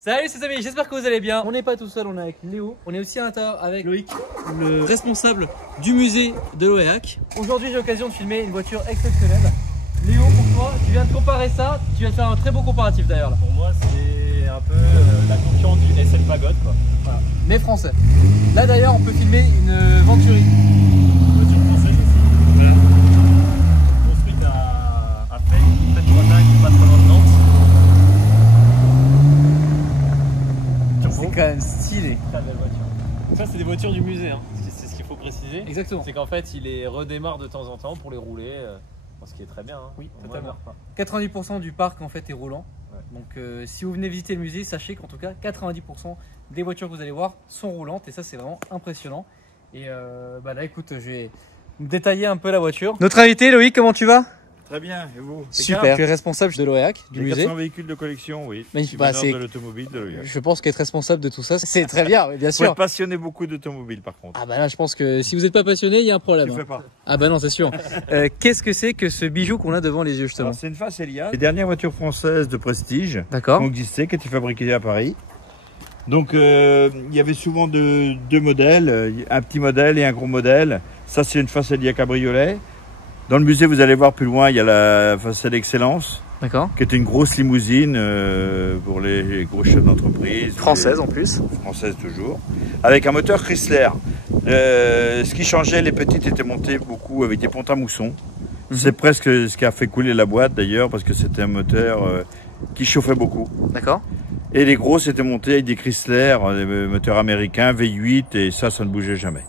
Salut les amis, j'espère que vous allez bien. On n'est pas tout seul, on est avec Léo. On est aussi à l'intérieur avec Loïc, le responsable du musée de l'Oréac. Aujourd'hui j'ai l'occasion de filmer une voiture exceptionnelle. Léo, pour toi, tu viens de comparer ça, tu viens de faire un très beau comparatif d'ailleurs là. Pour moi c'est un peu la concurrente du SL Pagode quoi. Voilà. Mais français. Là d'ailleurs on peut filmer une Venturi. Une voiture française aussi. Voilà. Construite à Fay, près de Bretagne, pas trop loin de Nantes. C'est quand même stylé. Très belle voiture. Ça c'est des voitures du musée, hein. C'est ce qu'il faut préciser. Exactement. C'est qu'en fait il les redémarre de temps en temps pour les rouler. Ce qui est très bien. Hein. Oui, Au totalement. moins, 90% du parc en fait est roulant. Ouais. Donc si vous venez visiter le musée, sachez qu'en tout cas 90% des voitures que vous allez voir sont roulantes et ça c'est vraiment impressionnant. Et là écoute, je vais détailler un peu la voiture. Notre invité Loïc, comment tu vas? Très bien, et vous? Super, tu es responsable de l'Oréac, du musée. 400 véhicules de collection, oui. Mais Je suis bah, meneur de l'automobile de l'Oréac. Je pense qu'être responsable de tout ça, c'est très bien, bien Faut sûr. être passionné beaucoup d'automobile par contre. Ah bah là je pense que si vous n'êtes pas passionné, il y a un problème. Tu fais pas. Ah bah non, c'est sûr. Qu'est-ce que c'est que ce bijou qu'on a devant les yeux justement? Alors c'est une Facelia, les dernières voitures françaises de prestige qui D'accord. ont existé, qui étaient fabriquées à Paris. Donc il y avait souvent deux modèles, un petit modèle et un gros modèle. Ça c'est une Facelia cabriolet. Dans le musée, vous allez voir plus loin, il y a la Facelia Excellence, D'accord. qui est une grosse limousine pour les gros chefs d'entreprise. Française en plus. Française toujours, avec un moteur Chrysler. Ce qui changeait, les petites étaient montées beaucoup avec des pontes à mousson. C'est presque ce qui a fait couler la boîte d'ailleurs, parce que c'était un moteur qui chauffait beaucoup. D'accord. Et les grosses étaient montées avec des Chrysler, des moteurs américains, V8, et ça ne bougeait jamais.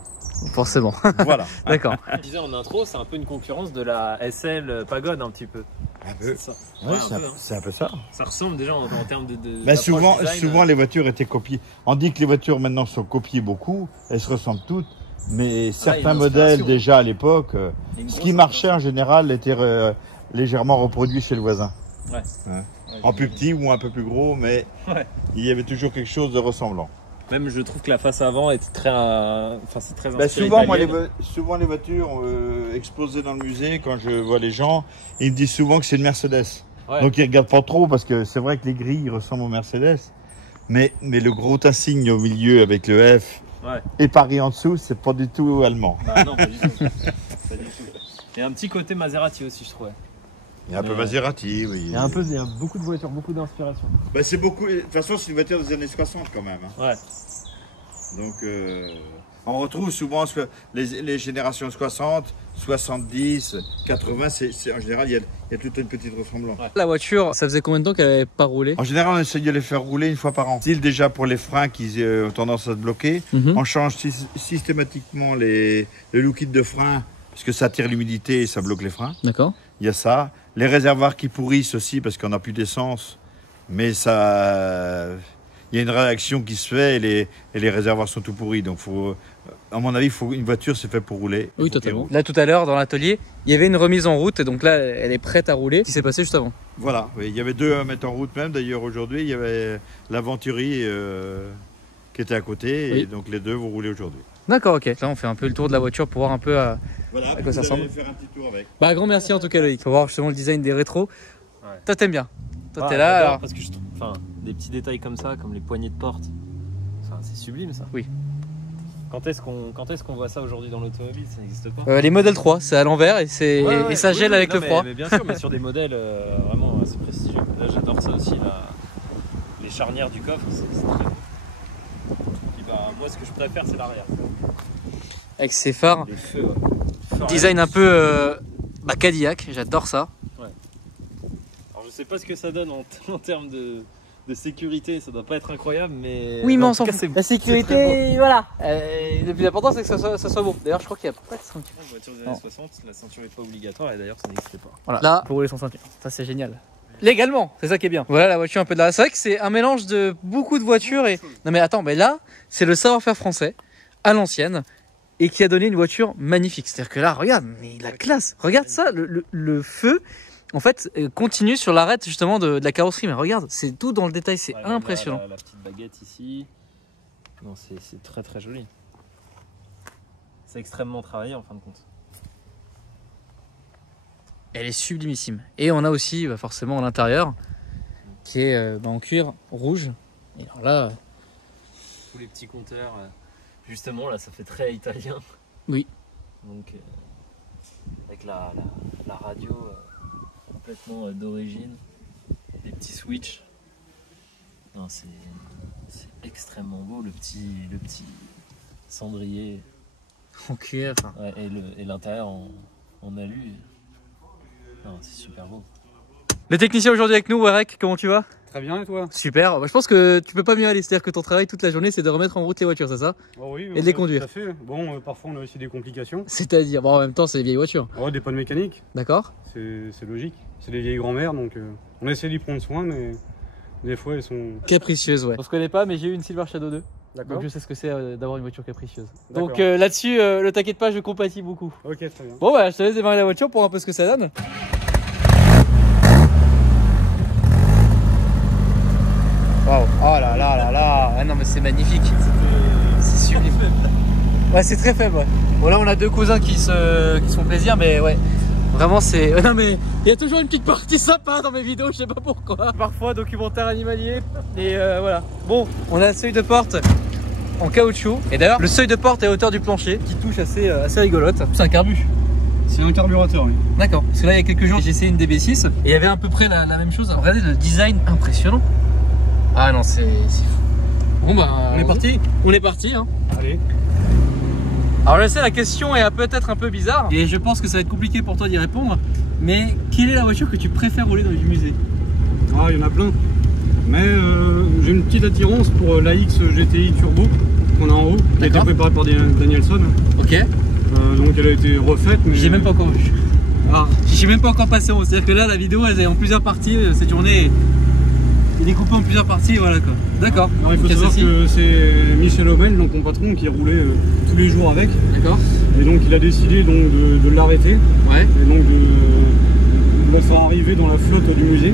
Forcément. Voilà. D'accord. Je disais en intro, c'est un peu une concurrence de la SL Pagode un petit peu. Un peu. C'est ça. Ouais, un peu, hein. c'est un peu ça. Ça ressemble déjà en termes de Bah d'approche design. souvent les voitures étaient copiées. On dit que les voitures maintenant sont copiées beaucoup, elles se ressemblent toutes, mais certains modèles déjà à l'époque, ce qui marchait en général était légèrement reproduit chez le voisin. Ouais. Hein. En plus petit ou un peu plus gros, mais il y avait toujours quelque chose de ressemblant. Même je trouve que la face avant est très, c'est très Bah, inspiré souvent, italienne. souvent les voitures exposées dans le musée, quand je vois les gens, ils me disent souvent que c'est une Mercedes. Ouais. Donc ils regardent pas trop parce que c'est vrai que les grilles ressemblent aux Mercedes, mais le gros insigne au milieu avec le F et Paris en dessous, c'est pas du tout allemand. Bah non, pas du tout. Pas du tout. Il y a un petit côté Maserati aussi, je trouvais. Il y a un peu Maserati, oui. Il y a beaucoup de voitures, beaucoup d'inspiration. Bah, c'est beaucoup. De toute façon, c'est une voiture des années 60 quand même. Hein. Ouais. Donc, on retrouve souvent les générations 60, 70, 80. En général, il y a toute une petite ressemblance. La voiture, ça faisait combien de temps qu'elle n'avait pas roulé? En général, on essaye de les faire rouler une fois par an. Style déjà pour les freins qui ont tendance à se bloquer. On change systématiquement le liquide de frein parce que ça attire l'humidité et ça bloque les freins. D'accord. Il y a ça. Les réservoirs qui pourrissent aussi parce qu'on n'a plus d'essence. Mais ça, il y a une réaction qui se fait et les réservoirs sont tout pourris. Donc, à mon avis, une voiture, c'est fait pour rouler. Oui, totalement. Là, tout à l'heure, dans l'atelier, il y avait une remise en route et donc là, elle est prête à rouler. Ce qui s'est passé juste avant. Voilà. Oui, il y avait deux à mettre en route même. D'ailleurs, aujourd'hui, il y avait la Venturi qui était à côté. Oui. Et donc, les deux vont rouler aujourd'hui. D'accord, ok. Là, on fait un peu le tour de la voiture pour voir un peu Voilà, à quoi ça ressemble. faire un petit tour avec. Bah, grand merci en tout cas, Loïc. Faut voir justement le design des rétros. Ouais. Toi, t'aimes bien. Toi, Ouais, t'es là. Alors... Parce que je trouve, des petits détails comme ça, comme les poignées de porte, c'est sublime ça. Oui. Quand est-ce qu'on voit ça aujourd'hui dans l'automobile? Ça n'existe pas. Les modèles 3, c'est à l'envers et, et ça gèle avec le froid. Mais bien sûr, mais sur des modèles vraiment assez prestigieux. Là, j'adore ça aussi, les charnières du coffre, c'est très beau. Puis, moi, ce que je préfère, c'est l'arrière. Avec ses phares. Les feux, Design un peu Cadillac, j'adore ça. Ouais. Alors, je sais pas ce que ça donne en termes de sécurité, ça doit pas être incroyable, mais. Oui, mais on en s'en tout cas, fout. La sécurité, voilà. Le plus important, c'est que ça soit beau. D'ailleurs, je crois qu'il n'y a pas de ceinture. Une voiture des années 60, la ceinture n'est pas obligatoire et d'ailleurs, ça n'existait pas. Voilà, là, pour rouler sans ceinture. Ça, c'est génial. Légalement, c'est ça qui est bien. Voilà la voiture un peu de la. C'est vrai que c'est un mélange de beaucoup de voitures et. Non, mais attends, mais là, c'est le savoir-faire français à l'ancienne et qui a donné une voiture magnifique. C'est-à-dire que là, regarde, mais la classe. Regarde ça, le feu. En fait, continue sur l'arête justement de la carrosserie. Mais regarde, c'est tout dans le détail, c'est impressionnant. La petite baguette ici. Non, c'est très très joli. C'est extrêmement travaillé en fin de compte. Elle est sublimissime. Et on a aussi forcément l'intérieur qui est en cuir rouge. Et alors là, Tous les petits compteurs, justement là ça fait très italien. Oui. Donc avec la radio complètement d'origine, des petits switches. Non, c'est extrêmement beau le petit cendrier. ok, enfin. Ouais, et l'intérieur en alu. Non, c'est super beau. Le technicien aujourd'hui avec nous, Warek, comment tu vas? Très bien, et toi? Super, bah, je pense que tu peux pas mieux aller, c'est-à-dire que ton travail toute la journée c'est de remettre en route les voitures, c'est ça? Oh oui, Et de les conduire. Tout à fait. Bon, parfois on a aussi des complications. C'est-à-dire, bon en même temps c'est des vieilles voitures, Oh, des pannes mécaniques, d'accord? c'est logique. C'est des vieilles grand-mères, donc on essaie d'y prendre soin, mais des fois elles sont... Capricieuse, ouais. On se connaît pas, mais j'ai eu une Silver Shadow 2. D'accord. Donc je sais ce que c'est d'avoir une voiture capricieuse. D'accord. Donc là-dessus, ne t'inquiète pas, je compatis beaucoup. Ok, très bien. Bon bah je te laisse démarrer la voiture pour voir un peu ce que ça donne. Waouh, oh là là là là, ah non mais c'est magnifique, c'est sublime. Ouais, c'est très faible, ouais. Bon là on a deux cousins qui se font plaisir, mais ouais, vraiment c'est... Non mais il y a toujours une petite partie sympa dans mes vidéos, je sais pas pourquoi. Parfois documentaire animalier, et voilà. Bon, on a un seuil de porte en caoutchouc, et d'ailleurs le seuil de porte est à hauteur du plancher, qui touche assez rigolote. C'est un carbu. C'est un carburateur, oui. D'accord, parce que là il y a quelques jours j'ai essayé une DB6, et il y avait à peu près la même chose. Regardez le design impressionnant. Ah non, c'est fou. Bon bah... On est parti? On est parti, hein. Allez. Alors je sais, la question est peut-être un peu bizarre, et je pense que ça va être compliqué pour toi d'y répondre, mais quelle est la voiture que tu préfères rouler dans les musées? Ah, il y en a plein. Mais j'ai une petite attirance pour la X GTI Turbo qu'on a en haut, qui a été préparée par Danielson. Ok. Donc elle a été refaite, mais... J'ai même pas encore vu. Ah, Je suis même pas encore passé en haut, c'est-à-dire que là la vidéo elle est en plusieurs parties, cette journée est découpée en plusieurs parties, voilà quoi. D'accord. alors il faut savoir que c'est Michel Aubel, donc mon patron, qui roulait tous les jours avec. D'accord. Et donc il a décidé donc de l'arrêter. Ouais. Et donc de la faire arriver dans la flotte du musée.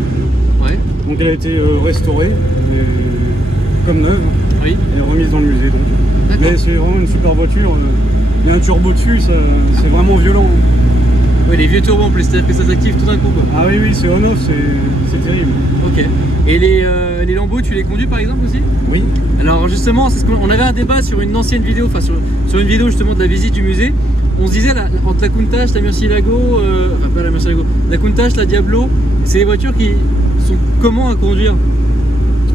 Ouais. Donc elle a été restaurée, comme neuve, Oui. et remise dans le musée. Donc. D'accord. Mais c'est vraiment une super voiture. Il y a un turbo dessus, c'est vraiment violent. Oui, les vieux turbos en plus, c'est-à-dire que ça s'active tout d'un coup quoi. Ah oui, oui, c'est on-off, c'est terrible. Ok. Et les lambeaux, tu les conduis par exemple aussi? Oui. Alors justement, c'est ce qu'on avait un débat sur une ancienne vidéo, enfin sur une vidéo justement de la visite du musée. On se disait entre la Countach, la Murcielago, enfin pas la Murcielago, la Countach, la Diablo, c'est des voitures qui sont comment à conduire?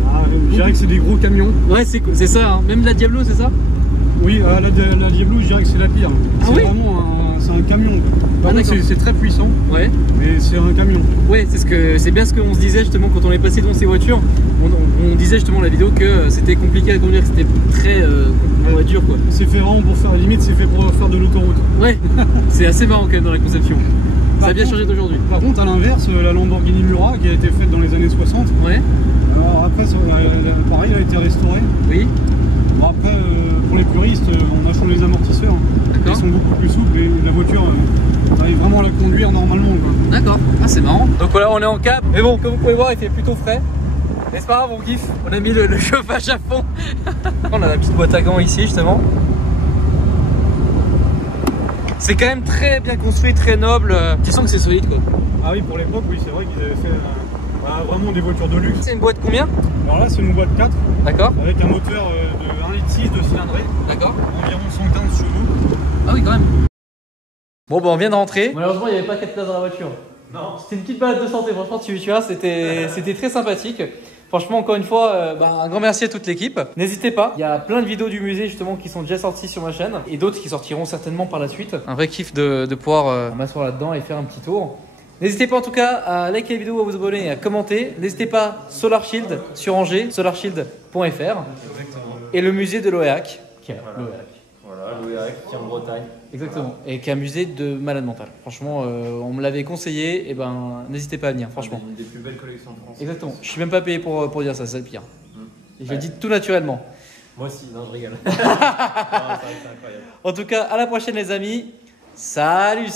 Ah, je dirais que c'est des gros camions. Ouais, c'est ça, hein. Même la Diablo, c'est ça? Oui, la Diablo, je dirais que c'est la pire. Ah c'est oui vraiment c'est un camion. Par contre, d'accord. c'est très puissant, Ouais. mais c'est un camion. Ouais, c'est bien ce qu'on se disait justement quand on est passé devant ces voitures. On disait justement dans la vidéo que c'était compliqué à conduire, que c'était très dur quoi. C'est fait vraiment pour faire, limite, c'est fait pour faire de l'autoroute. Ouais, c'est assez marrant quand même dans la conception. Ça a bien changé d'aujourd'hui. Par contre, à l'inverse, la Lamborghini Mura, qui a été faite dans les années 60, Ouais, alors après, pareil, elle a été restaurée. oui, Bon, après, pour les puristes, on a changé les amortisseurs. d'accord. Ils sont beaucoup plus souples et la voiture, t'arrives vraiment à la conduire normalement, quoi. D'accord, ah c'est marrant. Donc voilà, on est en cap. Mais bon, comme vous pouvez voir, il fait plutôt frais. Mais c'est pas grave, on kiffe. On a mis le chauffage à fond. On a la petite boîte à gants ici justement. C'est quand même très bien construit, très noble. Tu sens que c'est solide quoi. Ah oui, pour l'époque, oui, c'est vrai qu'ils avaient fait vraiment des voitures de luxe. C'est une boîte combien? Alors là, c'est une boîte 4 D'accord, avec un moteur de 1,6 litre de cylindrée, d'accord. environ 115 chevaux. Ah oui, quand même. Bon, bah on vient de rentrer. Malheureusement, il n'y avait pas 4 places dans la voiture. Non. C'était une petite balade de santé, franchement, tu vois, c'était très sympathique. Franchement, encore une fois, un grand merci à toute l'équipe. N'hésitez pas, il y a plein de vidéos du musée justement qui sont déjà sorties sur ma chaîne et d'autres qui sortiront certainement par la suite. Un vrai kiff de pouvoir m'asseoir là-dedans et faire un petit tour. N'hésitez pas en tout cas à liker la vidéo, à vous abonner et à commenter. N'hésitez pas, Solar Shield sur Angers, solarshield.fr et le musée de l'OEAC. Voilà, l'OEAC qui est en Bretagne. Exactement, et qui est un musée de malade mental. Franchement, on me l'avait conseillé, et ben n'hésitez pas à venir, franchement. Une des plus belles collections de France. Exactement, je suis même pas payé pour dire ça, c'est le pire. Et je le dis tout naturellement. Moi aussi, non, je rigole. C'est incroyable. En tout cas, à la prochaine les amis. Salut!